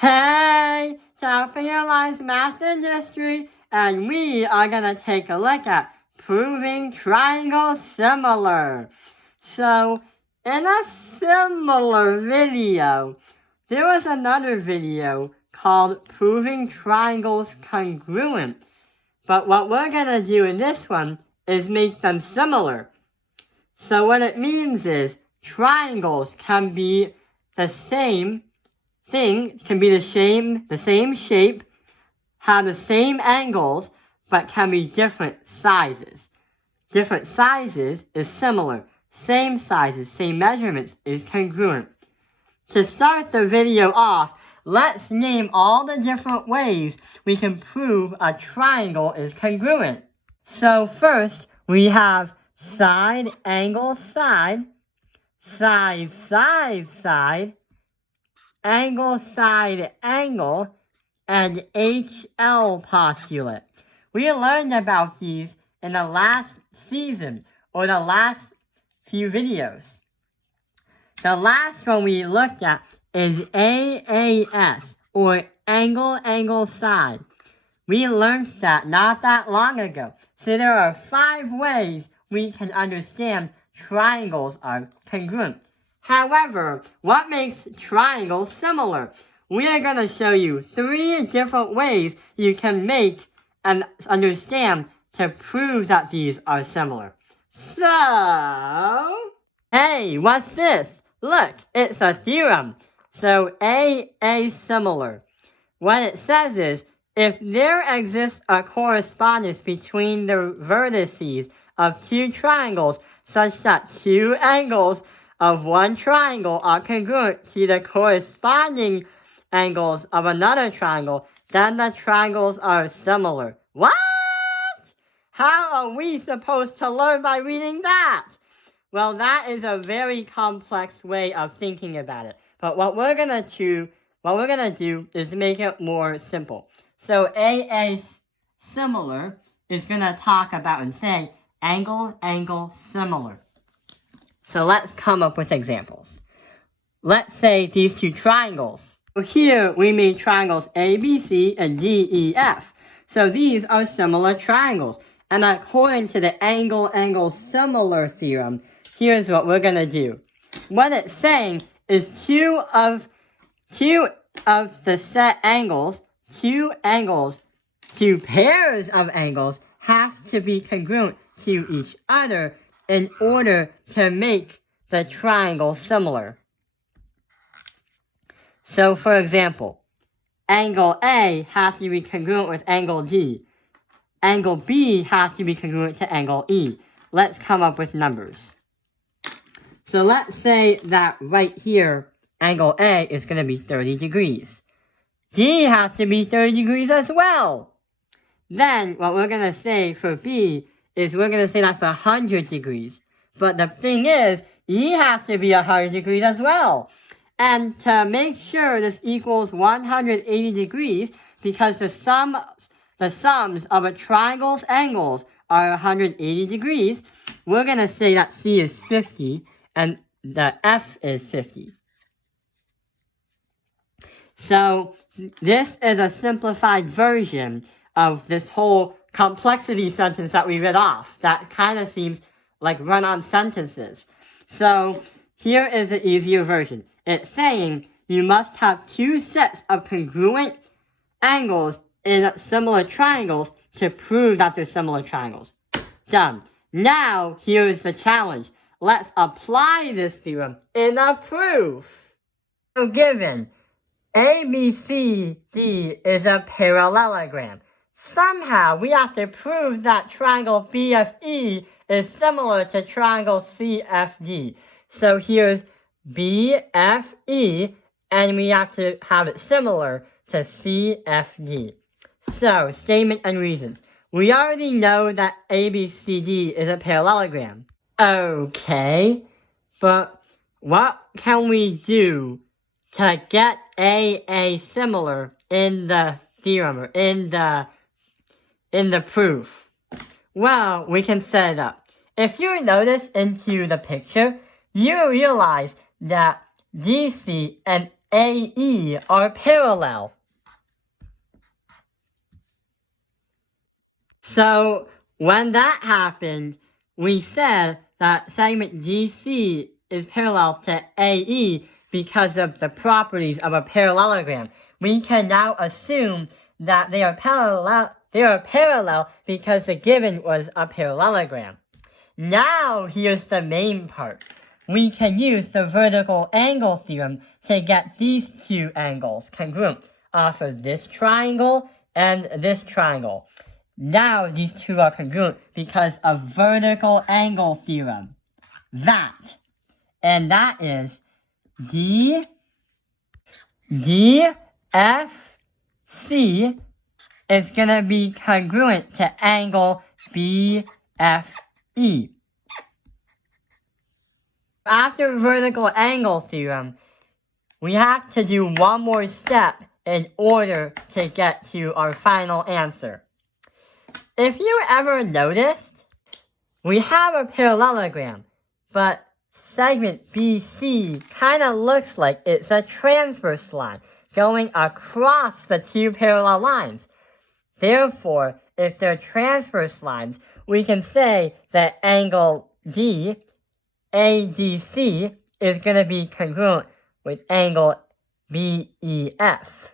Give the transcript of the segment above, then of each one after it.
Hey, Self-Realized Math and History, and we are going to take a look at proving triangles similar. So, in a similar video, there was another video called Proving Triangles Congruent. But what we're going to do in this one is make them similar. So what it means is triangles can be the same thing, can be the same shape, have the same angles, but can be different sizes. Different sizes is similar. Same sizes, same measurements is congruent. To start the video off, let's name all the different ways we can prove a triangle is congruent. So first, we have side, angle, side, side, side, side, angle, side, angle, and HL postulate. We learned about these in the last season, or the last few videos. The last one we looked at is AAS, or angle, angle, side. We learned that not that long ago. So there are 5 ways we can understand triangles are congruent. However, what makes triangles similar? We are going to show you 3 different ways you can make and understand to prove that these are similar. So, hey, what's this? Look, it's a theorem. So A similar. What it says is, if there exists a correspondence between the vertices of 2 triangles such that 2 angles of one triangle are congruent to the corresponding angles of another triangle, then the triangles are similar. What? How are we supposed to learn by reading that? Well, that is a very complex way of thinking about it. But what we're gonna do is make it more simple. So AA similar is gonna talk about and say angle, angle, similar. So let's come up with examples. Let's say these 2 triangles. So here we made triangles ABC and DEF. So these are similar triangles. And according to the angle, angle, similar theorem, here's what we're gonna do. What it's saying is two of the set angles, 2 pairs of angles have to be congruent to each other in order to make the triangle similar. So for example, angle A has to be congruent with angle D. Angle B has to be congruent to angle E. Let's come up with numbers. So let's say that right here, angle A is going to be 30 degrees. D has to be 30 degrees as well. Then what we're going to say for B is we're going to say that's 100 degrees. But the thing is, E has to be 100 degrees as well. And to make sure this equals 180 degrees, because the sums of a triangle's angles are 180 degrees, we're going to say that C is 50 and the F is 50. So this is a simplified version of this whole complexity sentence that we read off. That kind of seems like run-on sentences. So here is an easier version. It's saying you must have 2 sets of congruent angles in similar triangles to prove that they're similar triangles. Done. Now, here's the challenge. Let's apply this theorem in a proof. So given ABCD is a parallelogram, somehow we have to prove that triangle BFE is similar to triangle CFD. So here's BFE, and we have to have it similar to CFD. So, statement and reasons. We already know that ABCD is a parallelogram. Okay, but what can we do to get AA similar in the theorem or in the proof? Well, we can set it up. If you notice into the picture, you realize that DC and AE are parallel. So when that happened, we said that segment DC is parallel to AE because of the properties of a parallelogram. We can now assume that they are parallel because the given was a parallelogram. Now here's the main part. We can use the vertical angle theorem to get these two angles congruent off of this triangle and this triangle. Now these two are congruent because of vertical angle theorem. And that is DFC is going to be congruent to angle BFE. After vertical angle theorem, we have to do one more step in order to get to our final answer. If you ever noticed, we have a parallelogram, but segment BC kind of looks like it's a transverse line going across the two parallel lines. Therefore, if they're transverse lines, we can say that angle D, ADC, is going to be congruent with angle BEF.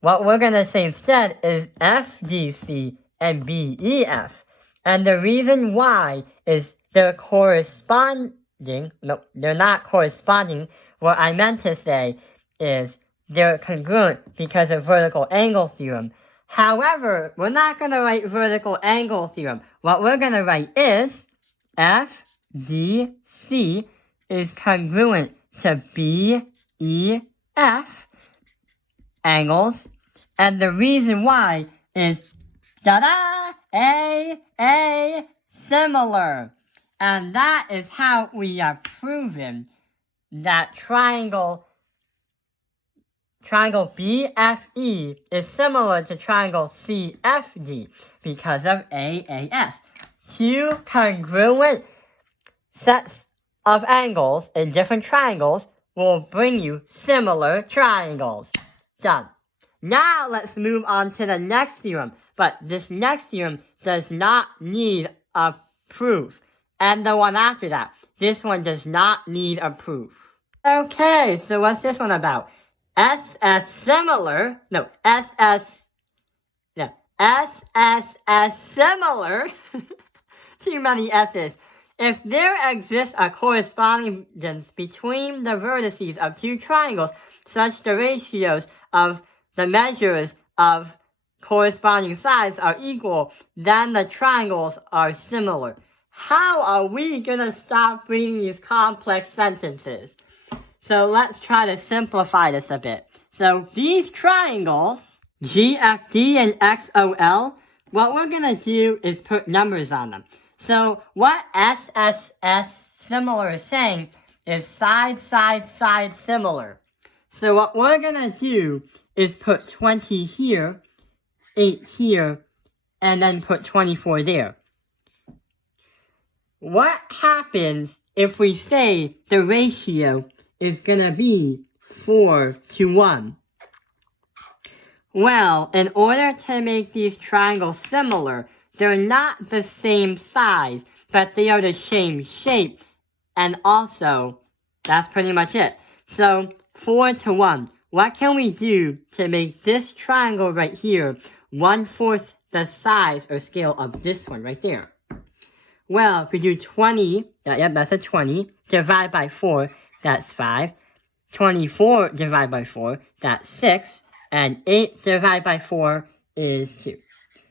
What we're going to say instead is FDC and BEF. And the reason why is they're corresponding. No, they're not corresponding. What I meant to say is they're congruent because of vertical angle theorem. However, we're not going to write vertical angle theorem. What we're going to write is FDC is congruent to BEF angles. And the reason why is similar. And that is how we have proven that triangle BFE is similar to triangle CFD because of AAS. Two congruent sets of angles in different triangles will bring you similar triangles. Done. Now let's move on to the next theorem. But this next theorem does not need a proof. And the one after that. This one does not need a proof. Okay, so what's this one about? SSS similar. Too many S's. If there exists a correspondence between the vertices of two triangles, such the ratios of the measures of corresponding sides are equal, then the triangles are similar. How are we gonna stop reading these complex sentences? So let's try to simplify this a bit. So these triangles, GFD and XOL, what we're gonna do is put numbers on them. So what SSS similar is saying is side, side, side similar. So what we're gonna do is put 20 here, 8 here, and then put 24 there. What happens if we say the ratio is gonna be 4:1? Well, in order to make these triangles similar, they're not the same size, but they are the same shape. And also, that's pretty much it. So, 4:1. What can we do to make this triangle right here 1/4 the size or scale of this one right there? Well, if we do 20, that's a 20, divide by 4, that's 5. 24 divided by 4, that's 6. And 8 divided by 4 is 2.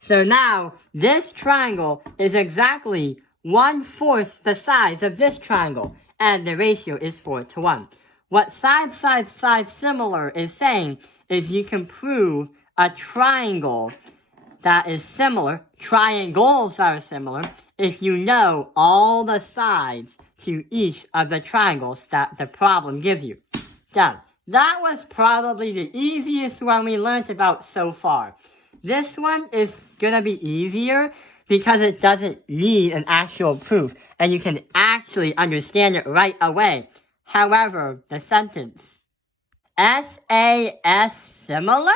So now, this triangle is exactly 1/4 the size of this triangle, and the ratio is 4:1. What side, side, side similar is saying is you can prove a triangle that is similar, triangles that are similar, if you know all the sides to each of the triangles that the problem gives you. Done. That was probably the easiest one we learned about so far. This one is gonna be easier because it doesn't need an actual proof, and you can actually understand it right away. However, the sentence SAS similar?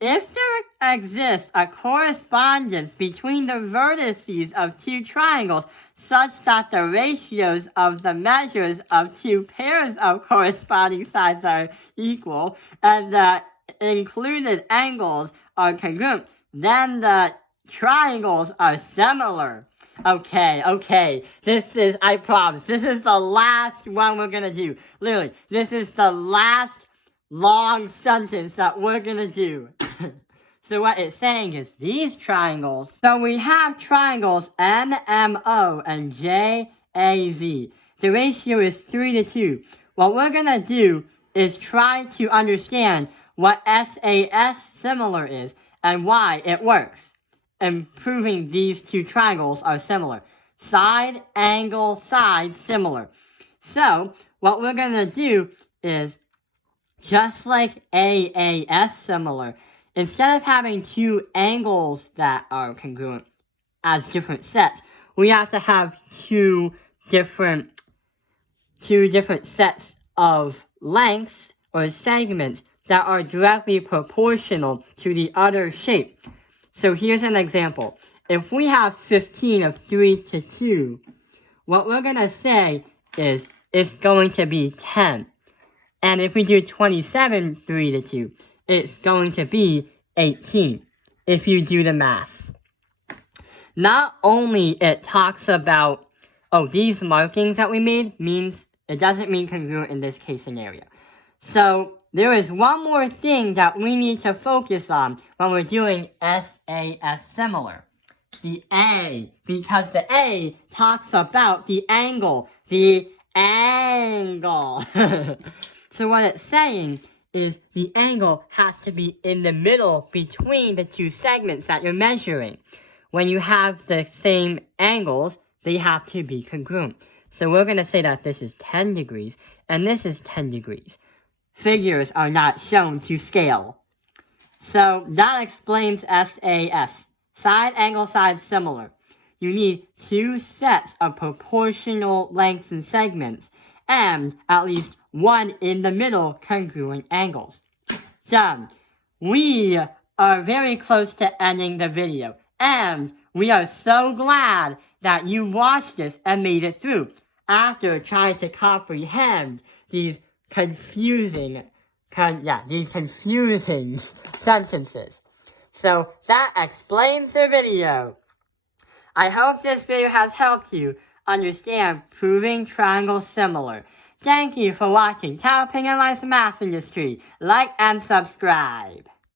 If there exists a correspondence between the vertices of two triangles such that the ratios of the measures of two pairs of corresponding sides are equal and the included angles are congruent, then the triangles are similar. Okay, I promise, this is the last one we're gonna do. Literally, this is the last long sentence that we're gonna do. So what it's saying is these triangles, so we have triangles NMO and JAZ. The ratio is 3:2. What we're gonna do is try to understand what SAS similar is and why it works, and proving these two triangles are similar. Side, angle, side, similar. So what we're gonna do is, just like AAS similar, instead of having two angles that are congruent as different sets, we have to have two different sets of lengths or segments that are directly proportional to the other shape. So here's an example. If we have 15 of 3:2, what we're going to say is it's going to be 10. And if we do 27 3:2, it's going to be 18, if you do the math. Not only it talks about, these markings that we made means, it doesn't mean congruent in this case scenario. So there is one more thing that we need to focus on when we're doing SAS similar. The A, because the A talks about the angle. The angle. So what it's saying is the angle has to be in the middle between the two segments that you're measuring. When you have the same angles, they have to be congruent. So we're going to say that this is 10 degrees and this is 10 degrees. Figures are not shown to scale. So that explains SAS. Side, angle, side, similar. You need two sets of proportional lengths and segments, and at least one in the middle congruent angles. Done. We are very close to ending the video, and we are so glad that you watched this and made it through after trying to comprehend these confusing sentences. So that explains the video. I hope this video has helped you understand proving triangles similar. Thank you for watching Taoping Enlight's Math Industry. Like and subscribe.